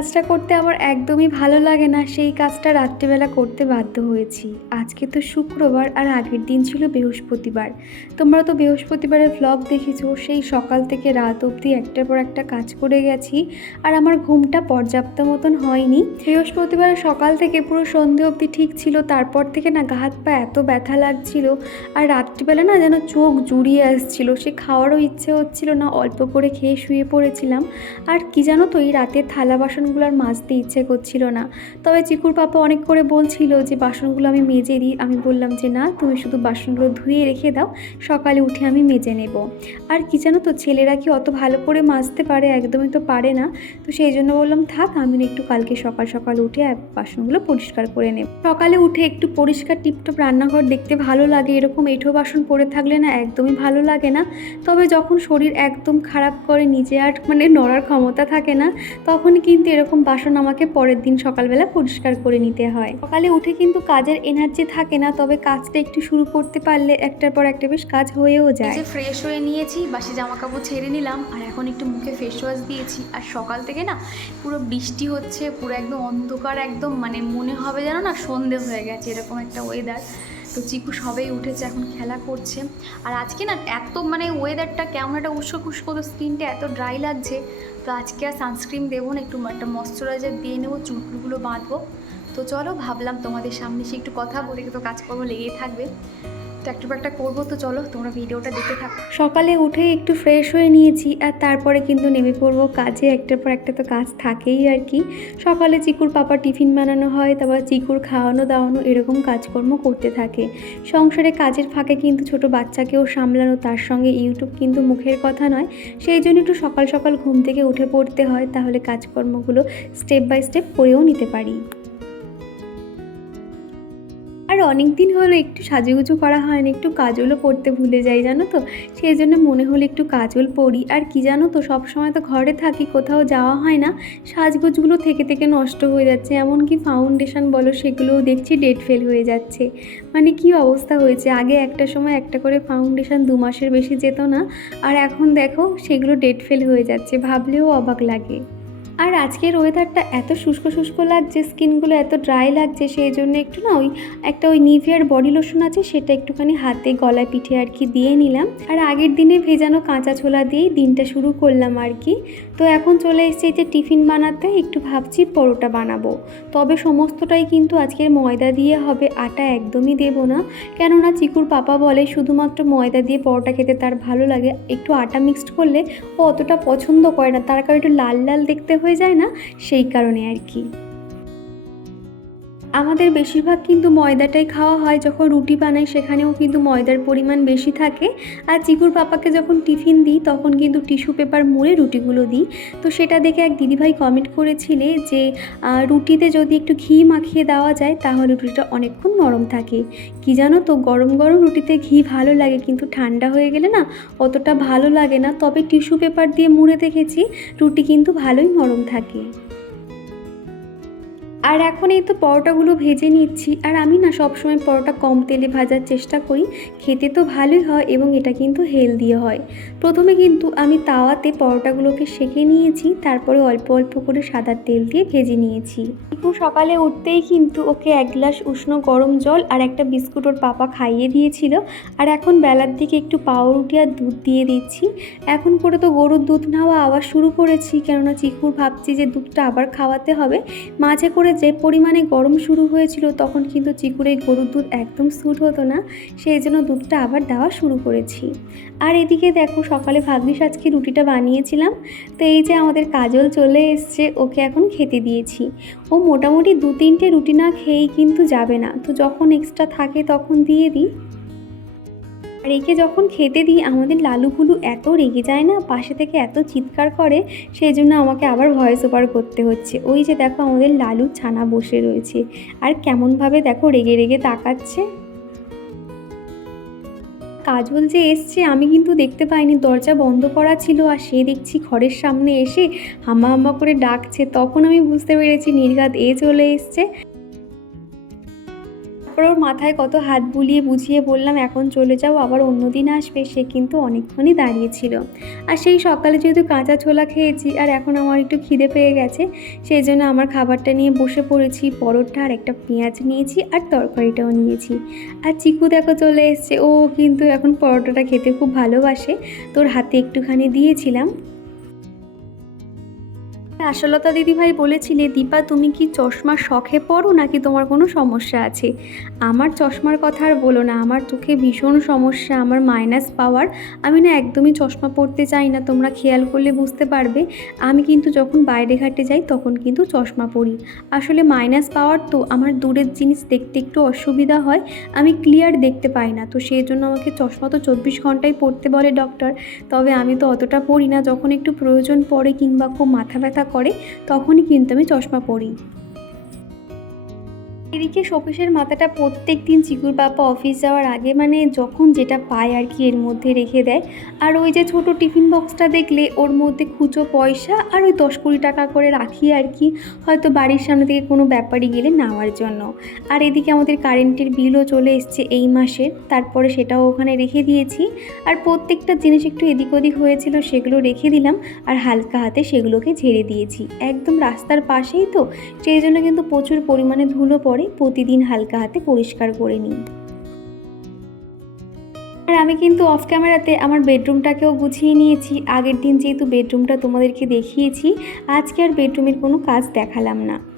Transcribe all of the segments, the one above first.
কাজটা করতে আমার একদমই ভালো লাগে না, সেই কাজটা রাত্রিবেলা করতে বাধ্য হয়েছি। আজকে তো শুক্রবার আর আগের দিন ছিল বৃহস্পতিবার। তোমরা তো বৃহস্পতিবারের ভ্লগ দেখেছ, সেই সকাল থেকে রাত অবধি একটার পর একটা কাজ করে গেছি আর আমার ঘুমটা পর্যাপ্ত মতন হয়নি। বৃহস্পতিবার সকাল থেকে পুরো সন্ধে অবধি ঠিক ছিল, তারপর থেকে না গা হাত পা এত ব্যথা লাগছিল আর রাত্রিবেলা না যেন চোখ জুড়িয়ে আসছিল, সে খাওয়ারও ইচ্ছে হচ্ছিল না, অল্প করে খেয়ে শুয়ে পড়েছিলাম। আর কি জানো তো, এই রাতের থালা বাসনগুলো আর মাজতে ইচ্ছে করছিল না। তবে চিকুর পাপা অনেক করে বলছিল যে, বাসনগুলো আমি মেজে দিই। আমি বললাম যে, না, তুমি শুধু বাসনগুলো ধুয়ে রেখে দাও, সকালে উঠে আমি মেজে নেব। আর কি জানো তো, ছেলেরা কি অত ভালো করে মাজতে পারে? একদমই তো পারে না। তো সেই জন্য বললাম, থাক, আমি একটু কালকে সকাল সকাল উঠে বাসনগুলো পরিষ্কার করে নেব। সকালে উঠে একটু পরিষ্কার টিপটপ রান্নাঘর দেখতে ভালো লাগে। এরকম এঁঠো বাসন পড়ে থাকলে না একদমই ভালো লাগে না। তবে যখন শরীর একদম খারাপ করে, নিজে আর মানে নড়ার ক্ষমতা থাকে না, তখন কিন্তু এরকম বাসন আমাকে পরের দিন সকালবেলা পরিষ্কার করে নিতে হয়। সকালে উঠে কিন্তু কাজের এনার্জি থাকে না তবে কাজটা একটু শুরু করতে পারলে একটার পর একটা বেশ কাজ হয়েও যায় যে ফ্রেশ হয়ে নিয়েছি বাসি জামা কাপড় ছেড়ে নিলাম আর এখন একটু মুখে ফেস ওয়াশ দিয়েছি। আর সকাল থেকে না পুরো বৃষ্টি হচ্ছে পুরো একদম অন্ধকার একদম মানে মনে হবে যেন না সন্ধে হয়ে গেছে এরকম একটা ওয়েদার তো চিকু সবেই উঠেছে, এখন খেলা করছে। আর আজকে না এত মানে ওয়েদারটা কেমন একটা উস্কো তো স্কিনটা এত ড্রাই লাগছে। তো আজকে আর সানস্ক্রিন দেবো না, একটু একটা ময়শ্চারাইজার দিয়ে নেব, চুলগুলো বাঁধবো। তো চলো, ভাবলাম তোমাদের সামনে সে একটু কথা বলে, তো কাজকর্ম লেগেই থাকবে। তো একটু করব তো চলো, তোমরা ভিডিওটা দেখতে থাকো। সকালে উঠে একটু ফ্রেশ হয়ে নিয়েছি আর তারপরে কিন্তু নেমে পড়ব কাজে। একটার পর একটা তো কাজ থাকেই আর কি। সকালে চিকুর পাপা টিফিন বানানো হয়, তারপর চিকুর খাওয়ানো দাওয়ানো এরকম কাজকর্ম করতে থাকে। সংসারে কাজের ফাঁকে কিন্তু ছোট বাচ্চাকেও সামলানো তার সঙ্গে ইউটিউব কিন্তু মুখের কথা নয়। সেই জন্য একটু সকাল সকাল ঘুম থেকে উঠে পড়তে হয়, তাহলে কাজকর্মগুলো স্টেপ বাই স্টেপ করেও নিতে পারি। অনেক দিন হলো একটু সাজুগুজু করা হয় না একটু কাজলও পরতে ভুলে যাই, জানো তো? সেই জন্য মনে হলো একটু কাজল পরি আর কি জানো তো সব সময় তো ঘরে থাকি, কোথাও যাওয়া হয় না। সাজগোজগুলো থেকে থেকে নষ্ট হয়ে যাচ্ছে, এমনকি ফাউন্ডেশন বলো, সেগুলোও দেখছি ডেট ফেল হয়ে যাচ্ছে। মানে কি অবস্থা হয়েছে? আগে একটা সময় একটা করে ফাউন্ডেশন দু মাসের বেশি যেত না, আর এখন দেখো, সেগুলো ডেট ফেল হয়ে যাচ্ছে, ভাবলেও অবাক লাগে। আর আজকের ওয়েদারটা এত শুষ্ক শুষ্ক লাগছে স্কিনগুলো এত ড্রাই লাগছে, সেই জন্য একটু না ওই একটা ওই নিভিয়ার বডি লোশন আছে, সেটা একটুখানি হাতে গলায় পিঠে আর কি দিয়ে নিলাম। আর আগের দিনে ভেজানো কাঁচা ছোলা দিয়েই দিনটা শুরু করলাম আর কি। তো এখন চলে এসেছে যে টিফিন বানাতে, একটু ভাবছি পরোটা বানাবো। তবে সমস্তটাই কিন্তু আজকের ময়দা দিয়ে হবে, আটা একদমই দেব না। কেননা চিকুর পাপা বলে, শুধুমাত্র ময়দা দিয়ে পরোটা খেতে তার ভালো লাগে। একটু আটা মিক্সড করলে ও অতটা পছন্দ করে না, তার কারণ একটু লাল লাল দেখতে হয়ে যায় না সেই কারণে আর কি। আমাদের বেশিরভাগ কিন্তু ময়দাটাই খাওয়া হয় যখন রুটি বানাই, সেখানেও কিন্তু ময়দার পরিমাণ বেশি থাকে। আর চিকুর পাপাকে যখন টিফিন দিই, তখন কিন্তু টিস্যু পেপার মুড়ে রুটিগুলো দিই। তো সেটা দেখে এক দিদিভাই কমেন্ট করেছিলে যে রুটিতে যদি একটু ঘি মাখিয়ে দেওয়া যায়, তাহলে রুটিটা অনেকক্ষণ নরম থাকে। কি জানো তো, গরম গরম রুটিতে ঘি ভালো লাগে, কিন্তু ঠান্ডা হয়ে গেলে না অতটা ভালো লাগে না। তবে টিস্যু পেপার দিয়ে মুড়ে দেখেছি, রুটি কিন্তু ভালোই নরম থাকে। আর এখন এই তো পরোটাগুলো ভেজে নিচ্ছি। আর আমি না সবসময় পরোটা কম তেলে ভাজার চেষ্টা করি। খেতে তো ভালোই হয় এবং এটা কিন্তু হেলদিও হয়। প্রথমে কিন্তু আমি তাওয়াতে পরোটাগুলোকে সেঁকে নিয়েছি, তারপরে অল্প অল্প করে সাদা তেল দিয়ে ভেজে নিয়েছি। একটু সকালে উঠতেই কিন্তু ওকে এক গ্লাস উষ্ণ গরম জল আর একটা বিস্কুট ওর পাপা খাইয়ে দিয়েছিল। আর এখন বেলার দিকে একটু পাউরুটি আর দুধ দিয়ে দিচ্ছি। এখন করে তো গরুর দুধ নেওয়া আবার শুরু করেছি, কেননা চিকুর ভাবছি যে দুধটা আবার খাওয়াতে হবে। মাঝে করে যে পরিমাণে গরম শুরু হয়েছিল তখন কিন্তু চিকুর গরুর দুধ একদম স্যুট হতো না, সেই জন্য দুধটা আবার দেওয়া শুরু করেছি। আর এদিকে দেখো, সকালে ভাগ্নিস আজকে রুটিটা বানিয়েছিলাম, তো এই যে আমাদের কাজল চলে এসছে, ওকে এখন খেতে দিয়েছি। ও মোটামুটি দু তিনটে রুটি না খেয়েই কিন্তু যাবে না, তো যখন এক্সট্রা থাকে তখন দিয়ে দিই। আর একে যখন খেতে দিই, আমাদের লালুগুলু এত রেগে যায় না, পাশে থেকে এত চিৎকার করে, সেই জন্য আমাকে আবার ভয়েস ওভার করতে হচ্ছে। ওই যে দেখো আমাদের লালু ছানা বসে রয়েছে। আর কেমনভাবে দেখো রেগে রেগে তাকাচ্ছে। কাজল যে এসছে, আমি কিন্তু দেখতে পাইনি। দরজা বন্ধ করা ছিল আর সে দেখছি ঘরের সামনে এসে হামা হামা করে ডাকছে। তখন আমি বুঝতে পেরেছি নির্ঘাত এ চলে এসছে। তারপর ওর মাথায় কত হাত বুলিয়ে বুঝিয়ে বললাম, এখন চলে যাও, আবার অন্য দিন আসবে। সে কিন্তু অনেকক্ষণই দাঁড়িয়েছিল। আর সেই সকালে যেহেতু কাঁচা ছোলা খেয়েছি, আর এখন আমার একটু খিদে পেয়ে গেছে, সেই জন্য আমার খাবারটা নিয়ে বসে পড়েছি, পরোটা আর একটা পেঁয়াজ নিয়েছি, আর তরকারিটাও নিয়েছি। আর চিকু দেখো চলে এসছে, ও কিন্তু এখন পরোটাটা খেতে খুব ভালোবাসে। তোর হাতে একটুখানি দিয়েছিলাম আশালতা দিদিভাই বলেছিলে, দীপা, তুমি কি চশমা শখে পড়ো নাকি তোমার কোনো সমস্যা আছে? আমার চশমার কথা আর বলো না, আমার চোখে ভীষণ সমস্যা, আমার মাইনাস পাওয়ার আমি না একদমই চশমা পরতে চাই না, তোমরা খেয়াল করলে বুঝতে পারবে। আমি কিন্তু যখন বাইরে ঘাটে যাই, তখন কিন্তু চশমা পরি। আসলে মাইনাস পাওয়ার তো, আমার দূরের জিনিস দেখতে একটু অসুবিধা হয়। আমি ক্লিয়ার দেখতে পাই না, তো সেই জন্য আমাকে চশমা তো চব্বিশ ঘন্টাই পড়তে বলে ডক্টর তবে আমি তো অতটা পড়ি না, যখন একটু প্রয়োজন পড়ে কিংবা খুব মাথা ব্যথা করে তখনই কিন্তু আমি চশমা পরি। এদিকে শোকেশের মাথাটা প্রত্যেক দিন চিকুর বাবা অফিস যাওয়ার আগে মানে যখন যেটা পায় আর কি এর মধ্যে রেখে দেয়। আর ওই যে ছোট টিফিন বক্সটা দেখলে ওর মধ্যে খুচো পয়সা আর ওই দশ কুড়ি টাকা করে রাখি আর কি, হয়তো বাড়ির সামনে থেকে কোনো ব্যাপারই গেলে নেওয়ার জন্য। আর এদিকে আমাদের কারেন্টের বিলও চলে এসছে এই মাসের তারপরে সেটাও ওখানে রেখে দিয়েছি। আর প্রত্যেকটা জিনিস একটু এদিক ওদিক হয়েছিল সেগুলো রেখে দিলাম, আর হালকা হাতে সেগুলোকে ঝেড়ে দিয়েছি। একদম রাস্তার পাশেই তো, সেই জন্য কিন্তু প্রচুর পরিমাণে ধুলো পড়ে। প্রতিদিন হালকা হাতে পরিষ্কার করে নিই। আর আমি কিন্তু অফ ক্যামেরাতে আমার বেডরুমটাকেও গুছিয়ে নিয়েছি। আগের দিন যেহেতু বেডরুমটা তোমাদেরকে দেখিয়েছি, আজকে আর বেডরুমের কোনো কাজ দেখালাম না।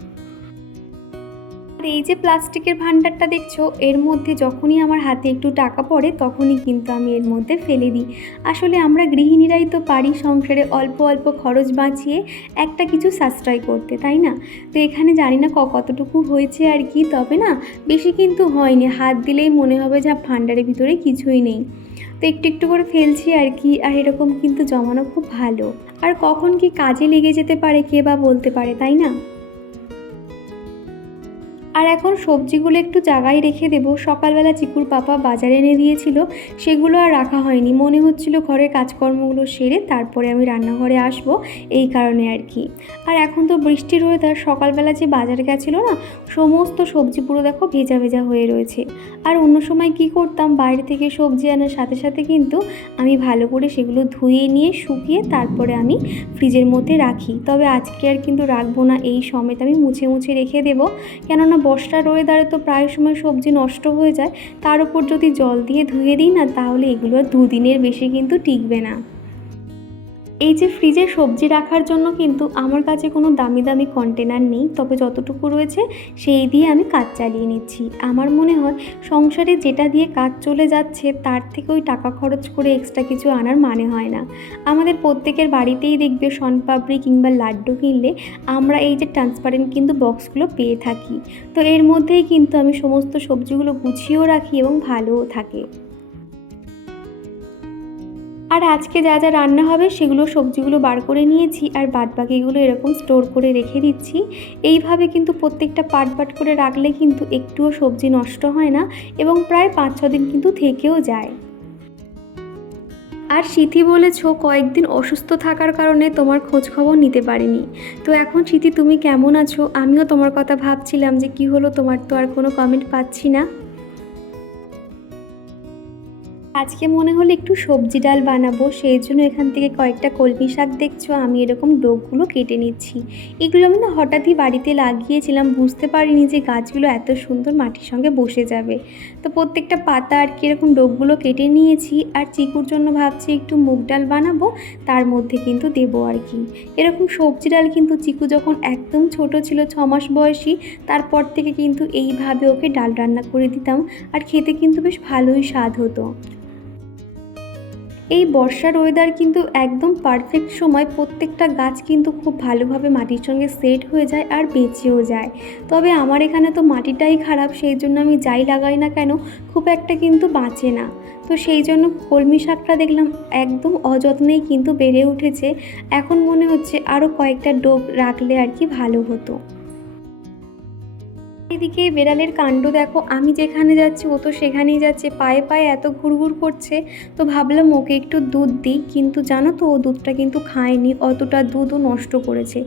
এই যে প্লাস্টিকের ভান্ডারটা দেখছ, এর মধ্যে যখনই আমার হাতে একটু টাকা পড়ে তখনই কিন্তু আমি এর মধ্যে ফেলে দিই। আসলে আমরা গৃহিণীরাই তো পারি সংসারে অল্প অল্প খরচ বাঁচিয়ে একটা কিছু সাশ্রয় করতে, তাই না? তো এখানে জানি না কতটুকু হয়েছে আর কি, তবে না, বেশি কিন্তু হয়নি। হাত দিলেই মনে হবে যে ভান্ডারের ভিতরে কিছুই নেই। তো একটু একটু করে ফেলছি আর কি, আর এরকম কিন্তু জমানো খুব ভালো। আর কখন কি কাজে লেগে যেতে পারে, কে বা বলতে পারে, তাই না? আর এখন সবজিগুলো একটু জায়গায় রেখে দেবো। সকালবেলা চিকুর পাপা বাজারে এনে দিয়েছিল, সেগুলো আর রাখা হয়নি। মনে হচ্ছিল ঘরের কাজকর্মগুলো সেরে তারপরে আমি রান্নাঘরে আসব, এই কারণে আর কি। আর এখন তো বৃষ্টির ওয়েদার সকালবেলা যে বাজারে গেছিল না, সমস্ত সবজি পুরো দেখো ভেজা ভেজা হয়ে রয়েছে। আর অন্য সময় কি করতাম, বাইরে থেকে সবজি আনার সাথে সাথে কিন্তু আমি ভালো করে সেগুলো ধুয়ে নিয়ে, শুকিয়ে তারপরে আমি ফ্রিজের মধ্যে রাখি। তবে আজকে আর কিন্তু রাখব না, এই সমেত আমি মুছে মুছে রেখে দেবো। কেননা বর্ষার ওয়েদারে তো প্রায় সময় সবজি নষ্ট হয়ে যায়, তার উপর যদি জল দিয়ে ধুয়ে দিই না, তাহলে এগুলো দুদিনের বেশি কিন্তু টিকবে না। এই যে ফ্রিজে সবজি রাখার জন্য কিন্তু আমার কাছে কোনো দামি দামি কন্টেনার নেই, তবে যতটুকু রয়েছে সেই দিয়ে আমি কাজ চালিয়ে নিচ্ছি। আমার মনে হয় সংসারে যেটা দিয়ে কাজ চলে যাচ্ছে তার থেকে ওই টাকা খরচ করে এক্সট্রা কিছু আনার মানে হয় না। আমাদের প্রত্যেকের বাড়িতেই দেখবে শনপাপড়ি কিংবা লাড্ডু কিনলে আমরা এই যে ট্রান্সপারেন্ট কিন্তু বক্সগুলো পেয়ে থাকি। তো এর মধ্যেই কিন্তু আমি সমস্ত সবজিগুলো গুছিয়েও রাখি এবং ভালোও থাকে। আর আজকে যা যা রান্না হবে সেগুলো সবজিগুলো বার করে নিয়েছি আর বাদবাকিগুলো এরকম স্টোর করে রেখে দিচ্ছি। এইভাবে কিন্তু প্রত্যেকটা পাট পাট করে রাখলে কিন্তু একটুও সবজি নষ্ট হয় না এবং প্রায় পাঁচ ছ দিন কিন্তু থেকেও যায়। আর সিথি বলেছ, কয়েকদিন অসুস্থ থাকার কারণে তোমার খোঁজ খবর নিতে পারিনি। তো এখন সিথি তুমি কেমন আছো? আমিও তোমার কথা ভাবছিলাম যে কি হলো তোমার তো আর কোনো কমেন্ট পাচ্ছি না। আজকে মনে হলো একটু সবজি ডাল বানাবো, সেই জন্য এখান থেকে কয়েকটা কলমি শাক দেখছ, আমি এরকম ডোকগুলো কেটে নিচ্ছি। এগুলো আমি না হঠাৎই বাড়িতে লাগিয়েছিলাম, বুঝতে পারিনি যে গাছগুলো এত সুন্দর মাটির সঙ্গে বসে যাবে। তো প্রত্যেকটা পাতা আর কি এরকম ডোকগুলো কেটে নিয়েছি, আর চিকুর জন্য ভাবছি একটু মুগ ডাল বানাবো, তার মধ্যে কিন্তু দেবো আর কি। এরকম সবজি ডাল কিন্তু চিকু যখন একদম ছোট ছিল, ছ মাস বয়সী, তারপর থেকে কিন্তু এইভাবে ওকে ডাল রান্না করে দিতাম, আর খেতে কিন্তু বেশ ভালোই স্বাদ হতো। এই বর্ষার ওয়েদার কিন্তু একদম পারফেক্ট সময়। প্রত্যেকটা গাছ কিন্তু খুব ভালোভাবে মাটির সঙ্গে সেট হয়ে যায় আর বেঁচেও যায়। তবে আমার এখানে তো মাটিটাই খারাপ, সেই জন্য আমি যাই লাগাই না কেন, খুব একটা কিন্তু বাঁচে না। তো সেই জন্য কলমি শাকটা দেখলাম একদম অযত্নেই কিন্তু বেড়ে উঠেছে। এখন মনে হচ্ছে আরও কয়েকটা ডোব রাখলে আর কি ভালো হতো। এদিকে বেড়ালের কাণ্ড দেখো, আমি যেখানে যাচ্ছি ও তো সেখানেই যাচ্ছে, পায়ে পায়ে এত ঘুরঘুর করছে, তো ভাবলাম ওকে একটু দুধ দিই, কিন্তু জানো তো ও দুধটা কিন্তু খায়নি, অতটা দুধও নষ্ট করেছে।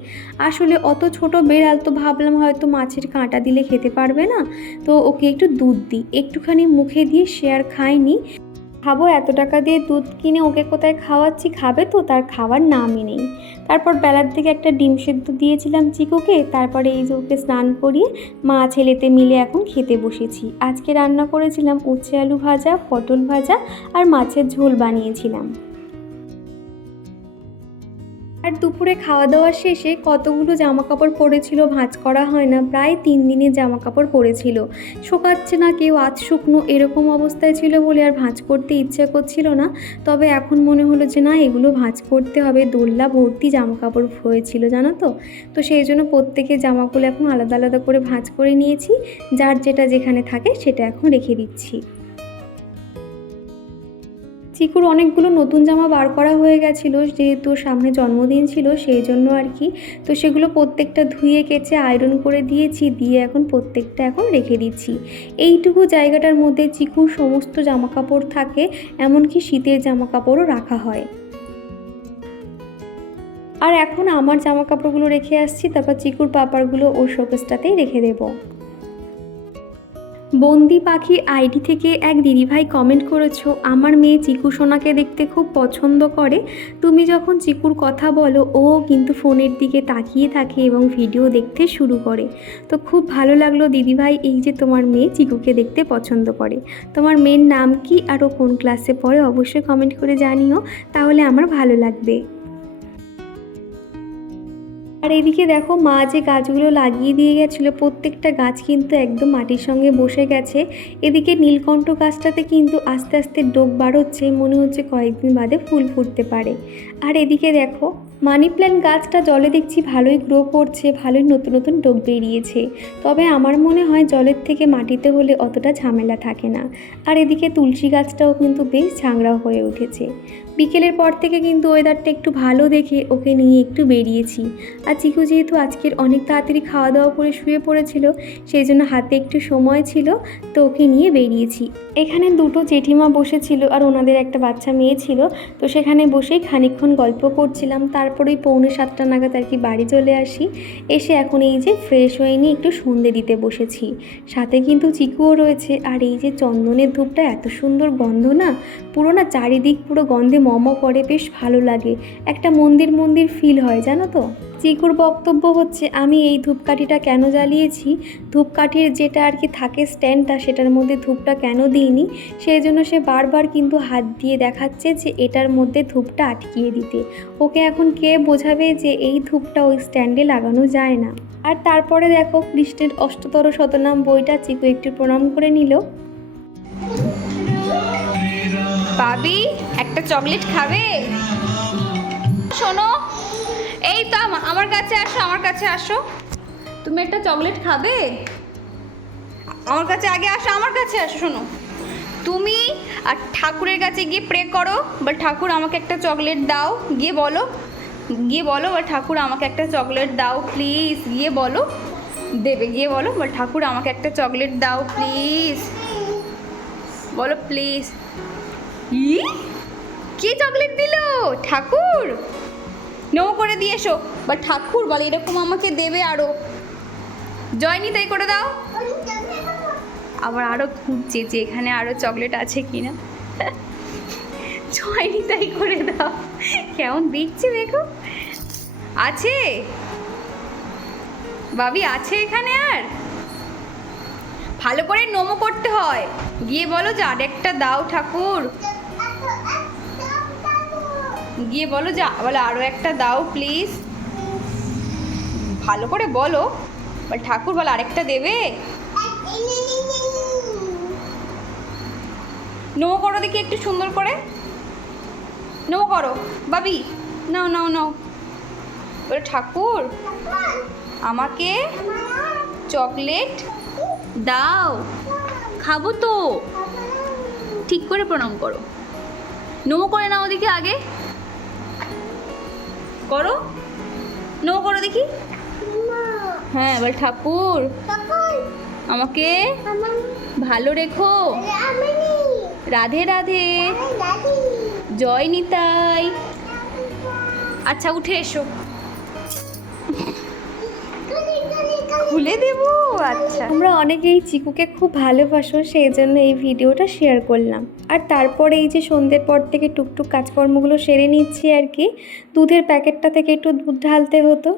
আসলে অত ছোট বেড়াল তো ভাবলাম হয়তো মাছের কাঁটা দিলে খেতে পারবে না, তো ওকে একটু দুধ দিই, একটুখানি মুখে দিয়ে সে আর খায়নি। খাব এত টাকা দিয়ে দুধ কিনে ওকে কোথায় খাওয়াচ্ছি? খাবে তো, তার খাওয়ার নামই নেই। তারপর বেলার দিকে একটা ডিম সেদ্ধ দিয়েছিলাম চিকুকে, তারপরে এই যে ওকে স্নান করিয়ে মা ছেলেতে মিলে এখন খেতে বসেছি। আজকে রান্না করেছিলাম উচ্ছে আলু ভাজা, পটল ভাজা আর মাছের ঝোল বানিয়েছিলাম। আর দুপুরে খাওয়া দাওয়া শেষে কতগুলো জামা কাপড় পরেছিল ভাঁজ করা হয় না, প্রায় তিন দিনের জামা কাপড় পরেছিল শোকাচ্ছে না কেউ আজ শুকনো এরকম অবস্থায় ছিল বলে আর ভাঁজ করতে ইচ্ছা করছিল না। তবে এখন মনে হলো যে না, এগুলো ভাঁজ করতে হবে দোল্লা ভর্তি জামা কাপড় হয়েছিল, জানো তো? তো সেই জন্য প্রত্যেকের জামাগুলো এখন আলাদা আলাদা করে ভাঁজ করে নিয়েছি। যার যেটা যেখানে থাকে সেটা এখন রেখে দিচ্ছি। চিকুর অনেকগুলো নতুন জামা বার করা হয়ে গেছিল, যেহেতু সামনে জন্মদিন ছিল, সেই জন্য আর কি। তো সেগুলো প্রত্যেকটা ধুয়ে কেচে আয়রন করে দিয়েছি, দিয়ে এখন প্রত্যেকটা এখন রেখে দিচ্ছি। এইটুকু জায়গাটার মধ্যে চিকুর সমস্ত জামা কাপড় থাকে, এমনকি শীতের জামা কাপড়ও রাখা হয়। আর এখন আমার জামা কাপড়গুলো রেখে আসছি, তারপর চিকুর পাপারগুলো ওর শোকেসটাতেই রেখে দেবো। বন্দি পাখি আইডি থেকে এক দিদিভাই কমেন্ট করেছ, আমার মেয়ে চিকু সোনাকে দেখতে খুব পছন্দ করে। তুমি যখন চিকুর কথা বলো, ও কিন্তু ফোনের দিকে তাকিয়ে থাকে এবং ভিডিও দেখতে শুরু করে। তো খুব ভালো লাগল দিদিভাই এই যে তোমার মেয়ে চিকুকে দেখতে পছন্দ করে। তোমার মেয়ের নাম কি আর ও কোন ক্লাসে পড়ে, অবশ্যই কমেন্ট করে জানিও। তাহলে আমার ভালো লাগবে। আর এদিকে দেখো মা যে গাছগুলো লাগিয়ে দিয়ে গেছিল, প্রত্যেকটা গাছ কিন্তু একদম মাটির সঙ্গে বসে গেছে। এদিকে নীলকণ্ঠ গাছটাতে কিন্তু আস্তে আস্তে ডোক বাড়চ্ছে, মনে হচ্ছে কয়েকদিন বাদে ফুল ফুটতে পারে। আর এদিকে দেখো, মানি প্ল্যান্ট গাছটা জলে দেখছি ভালোই গ্রো করছে, ভালোই নতুন নতুন ডোক বেরিয়েছে। তবে আমার মনে হয় জলের থেকে মাটিতে হলে অতটা ঝামেলা থাকে না। আর এদিকে তুলসী গাছটাও কিন্তু বেশ ঝাংড়া হয়ে উঠেছে। বিকেলের পর থেকে কিন্তু ওয়েদারটা একটু ভালো দেখে ওকে নিয়ে একটু বেরিয়েছি। আর চিকু যেহেতু আজকের অনেক তাড়াতাড়ি খাওয়া দাওয়া করে শুয়ে পড়েছিল, সেই জন্য হাতে একটু সময় ছিল, তো ওকে নিয়ে বেরিয়েছি। এখানে দুটো জেঠিমা বসেছিল আর ওনাদের একটা বাচ্চা মেয়ে ছিল, তো সেখানে বসেই খানিকক্ষণ গল্প করছিলাম। তারপরেই পৌনে সাতটা নাগাদ আর কি বাড়ি চলে আসি। এসে এখন এই যে ফ্রেশ হয়ে নিয়ে একটু সন্ধে দিতে বসেছি। সাথে কিন্তু চিকুও রয়েছে। আর এই যে চন্দনের ধূপটা এত সুন্দর গন্ধ না, পুরো না চারিদিক পুরো গন্ধে মম করে বেশ ভালো লাগে। একটা মন্দির মন্দির ফিল হয়, জানো তো? চিকুর বক্তব্য হচ্ছে, আমি এই ধূপকাঠিটা কেন জ্বালিয়েছি? ধূপকাঠির যেটা আর কি থাকে স্ট্যান্ডটা সেটার মধ্যে ধূপটা কেন দিইনি? সেই জন্য সে বারবার কিন্তু হাত দিয়ে দেখাচ্ছে যে এটার মধ্যে ধূপটা আটকিয়ে দিতে। ওকে এখন কে বোঝাবে যে এই ধূপটা ওই স্ট্যান্ডে লাগানো যায় না? আর তারপরে দেখো, কৃষ্ণের অষ্টতর শতনাম বইটা চিকু একটু প্রণাম করে নিল। পাবি চকলেট খাবে? শোনো, এই তো আমার কাছে আসো, আমার কাছে আসো। তুমি একটা চকলেট খাবে? আমার কাছে আগে আসো, আমার কাছে আসো, শোনো। তুমি আর ঠাকুরের কাছে গিয়ে প্রে করো, বা ঠাকুর আমাকে একটা চকলেট দাও, গিয়ে বলো। গিয়ে বলো, বা ঠাকুর আমাকে একটা চকলেট দাও প্লিজ গিয়ে বলো। দেবে, গিয়ে বলো, বা ঠাকুর আমাকে একটা চকলেট দাও প্লিজ বলো প্লিজ ই? কে চকলেট দিল? ঠাকুর। নো করে দিয়ে এসো। বা ঠাকুর বলে, এরকম আমাকে দেবে আরও। জয়নি, তাই করে দাও। আবার আরও খুঁজছে যে এখানে আরও চকলেট আছে কিনা? জয়নি, তাই করে দাও। কেমন দেখছে দেখো। আছে? বাবি আছে এখানে আর? ভালো করে নমো করতে হয়। গিয়ে বলো যে আরেকটা দাও ঠাকুর। গিয়ে বলো যে, বলে আরও একটা দাও প্লিজ ভালো করে বলো। বল, ঠাকুর, বলো আরেকটা দেবে? নমো করো দেখি একটু সুন্দর করে। নমো করো। বাবি, নাও নাও নাও। বলো, ঠাকুর, আমাকে চকলেট দাও। খাব তো। ঠিক করে প্রণাম করো। নমো করে নাও দেখি আগে। করো। নো করো দেখি। হ্যাঁ বল ঠাকুর। আমাকে ভালো রেখো। রাধে রাধে। জয় নিতাই। আচ্ছা উঠে এসো। খুলে দেব? আচ্ছা। আমরা অনেকেই চিকুকে খুব ভালোবাসো সেই জন্য এই ভিডিওটা শেয়ার করলাম। আর তারপরে এই যে সন্ধ্যের পর থেকে টুকটুক কাজকর্মগুলো সেরে নিচ্ছি আর কি। দুধের প্যাকেটটা থেকে একটু দুধ ঢালতে হতো।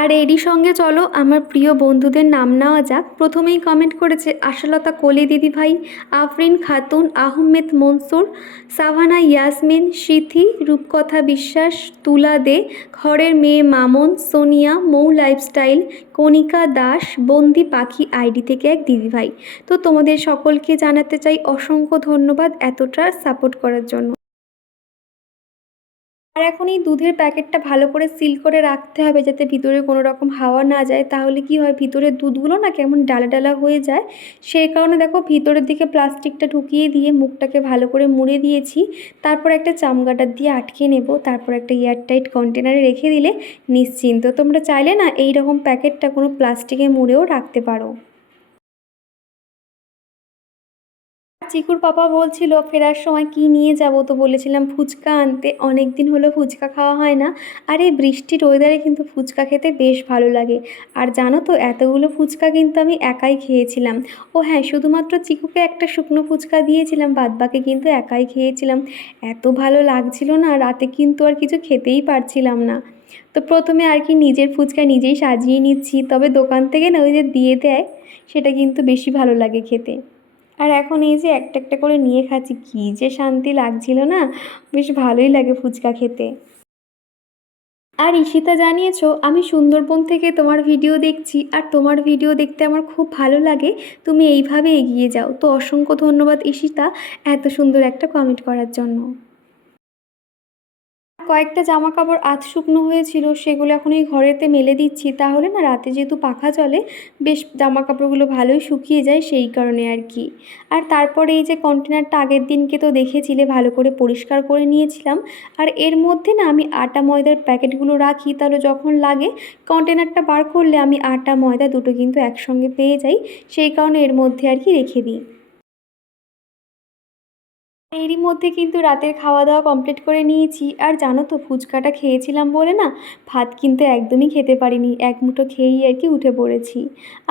আর এরই সঙ্গে চলো, আমার প্রিয় বন্ধুদের নাম নেওয়া যাক। প্রথমেই কমেন্ট করেছে আশালতা কোলি দিদি ভাই, আফরিন খাতুন, আহমেদ মনসুর, সাভানা ইয়াসমিন, সিথি, রূপকথা বিশ্বাস, তুলা দে, ঘরের মেয়ে মামন, সোনিয়া, মৌ লাইফস্টাইল, কণিকা দাস, বন্দি পাখি আইডি থেকে এক দিদিভাই তো তোমাদের সকলকে জানাতে চাই অসংখ্য ধন্যবাদ এতটা সাপোর্ট করার জন্য। আর এখন এই দুধের প্যাকেটটা ভালো করে সিল করে রাখতে হবে যাতে ভিতরে কোনো রকম হাওয়া না যায়। তাহলে কি হয়, ভিতরের দুধগুলো না কেমন ডালা ডালা হয়ে যায়। সেই কারণে দেখো ভিতরের দিকে প্লাস্টিকটা ঢুকিয়ে দিয়ে মুখটাকে ভালো করে মুড়ে দিয়েছি। তারপর একটা চামগাটার দিয়ে আটকে নেব। তারপর একটা এয়ারটাইট কন্টেনারে রেখে দিলে নিশ্চিন্ত। তোমরা চাইলে না এই রকম প্যাকেটটা কোনো প্লাস্টিকে মুড়েও রাখতে পারো। চিকুর পাপা বলছিল, ফেরার সময় কি নিয়ে যাব? তো বলেছিলাম, ফুচকা আনতে। অনেক দিন হলো ফুচকা খাওয়া হয় না। আর এই বৃষ্টির ওয়েদারে কিন্তু ফুচকা খেতে বেশ ভালো লাগে। আর জানো তো, এতগুলো ফুচকা কিন্তু আমি একাই খেয়েছিলাম। ও হ্যাঁ শুধুমাত্র চিকুকে একটা শুকনো ফুচকা দিয়েছিলাম, বাদবাকে কিন্তু একাই খেয়েছিলাম। এত ভালো লাগছিল না, রাতে কিন্তু আর কিছু খেতেই পারছিলাম না। তো প্রথমে আর কি নিজের ফুচকা নিজেই সাজিয়ে নিচ্ছি, তবে দোকান থেকে না ওই যে দিয়ে দেয়, সেটা কিন্তু বেশি ভালো লাগে খেতে। আর এখন এই যে একটা একটা করে নিয়ে খাচ্ছি, কী যে শান্তি লাগছিল না? বেশ ভালোই লাগে ফুচকা খেতে। আর ঈশিতা জানিয়েছো, আমি সুন্দরবন থেকে তোমার ভিডিও দেখছি, আর তোমার ভিডিও দেখতে আমার খুব ভালো লাগে। তুমি এইভাবে এগিয়ে যাও। তো অসংখ্য ধন্যবাদ ঈশিতা এত সুন্দর একটা কমেন্ট করার জন্য। কয়েকটা জামা কাপড় আধ শুকনো হয়েছিল, সেগুলো এখন এই ঘরেতে মেলে দিচ্ছি। তাহলে না, রাতে যেহেতু পাখা চলে, বেশ জামা কাপড়গুলো ভালোই শুকিয়ে যায় সেই কারণে আর কি। আর তারপরে এই যে কন্টেনারটা আগের দিনকে তো দেখেছিলে, ভালো করে পরিষ্কার করে নিয়েছিলাম। আর এর মধ্যে না, আমি আটা ময়দার প্যাকেটগুলো রাখি, তাহলে যখন লাগে কন্টেনারটা বার করলে আমি আটা ময়দা দুটো কিন্তু একসঙ্গে পেয়ে যাই, সেই কারণে এর মধ্যে আর কি রেখে দিই। এরই মধ্যে কিন্তু রাতের খাওয়া দাওয়া কমপ্লিট করে নিয়েছি। আর জানো তো, ফুচকাটা খেয়েছিলাম বলে না, ভাত কিন্তু একদমই খেতে পারিনি, এক মুঠো খেয়েই আর কি উঠে পড়েছি।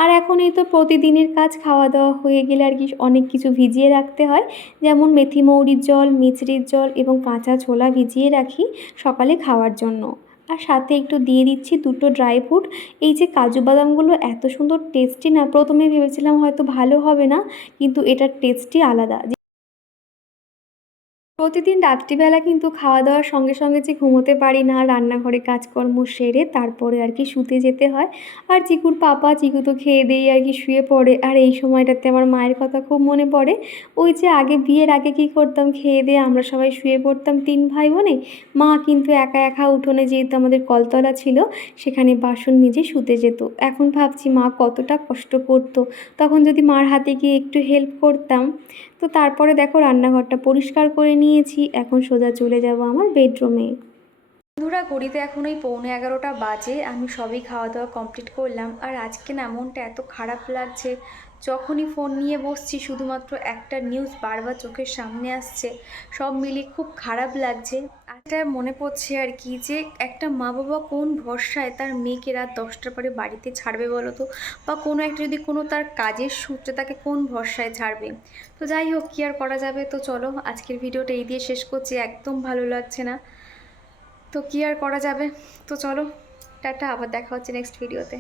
আর এখন এই তো প্রতিদিনের কাজ খাওয়া দাওয়া হয়ে গেলে আর কি অনেক কিছু ভিজিয়ে রাখতে হয়। যেমন মেথি মৌরির জল মিচড়ির জল এবং কাঁচা ছোলা ভিজিয়ে রাখি সকালে খাওয়ার জন্য। আর সাথে একটু দিয়ে দিচ্ছি দুটো ড্রাই ফ্রুট এই যে কাজু বাদামগুলো এত সুন্দর টেস্টি না, প্রথমে ভেবেছিলাম হয়তো ভালো হবে না, কিন্তু এটার টেস্টই আলাদা। প্রতিদিন রাত্রিবেলা কিন্তু খাওয়া দাওয়ার সঙ্গে সঙ্গে যে ঘুমোতে পারি না, রান্নাঘরে কাজকর্ম সেরে তারপরে আর কি শুতে যেতে হয়। আর চিকুর পাপা চিকু তো খেয়ে দিয়ে আর কি শুয়ে পড়ে। আর এই সময়টাতে আমার মায়ের কথা খুব মনে পড়ে। ওই যে আগে বিয়ের আগে কি করতাম, খেয়ে দিয়ে আমরা সবাই শুয়ে পড়তাম তিন ভাই বোনে। মা কিন্তু একা একা উঠোনে যেহেতু আমাদের কলতলা ছিল, সেখানে বাসন নিজে শুতে যেত। এখন ভাবছি মা কতটা কষ্ট করতো। তখন যদি মার হাতে গিয়ে একটু হেল্প করতাম তো তারপরে দেখো রান্নাঘরটা পরিষ্কার করে নিয়েছি, এখন সোজা চলে যাব আমার বেডরুমে বন্ধুরা, ঘড়িতে এখন ওই পৌনে এগারোটা বাজে, আমি সবই খাওয়া দাওয়া কমপ্লিট করলাম। আর আজকে না মনটা এত খারাপ লাগছে, যখনই ফোন নিয়ে বসছি শুধুমাত্র একটা নিউজ বারবার চোখের সামনে আসছে, সব মিলিয়ে খুব খারাপ লাগছে। এটা মনে পড়ছে আর কি যে একটা মা বাবা কোন ভরসায় তার মেয়েকে রাত দশটার পরে বাড়িতে ছাড়বে বলো তো? বা কোনো একটা যদি কোনো তার কাজের সূত্রে তাকে কোন ভরসায় ছাড়বে? তো যাই হোক, কী আর করা যাবে? তো চলো, আজকের ভিডিওটা এই দিয়ে শেষ করছি। একদম ভালো লাগছে না। তো কী আর করা যাবে? তো চলো, টাটা, আবার দেখা হচ্ছে নেক্সট ভিডিওতে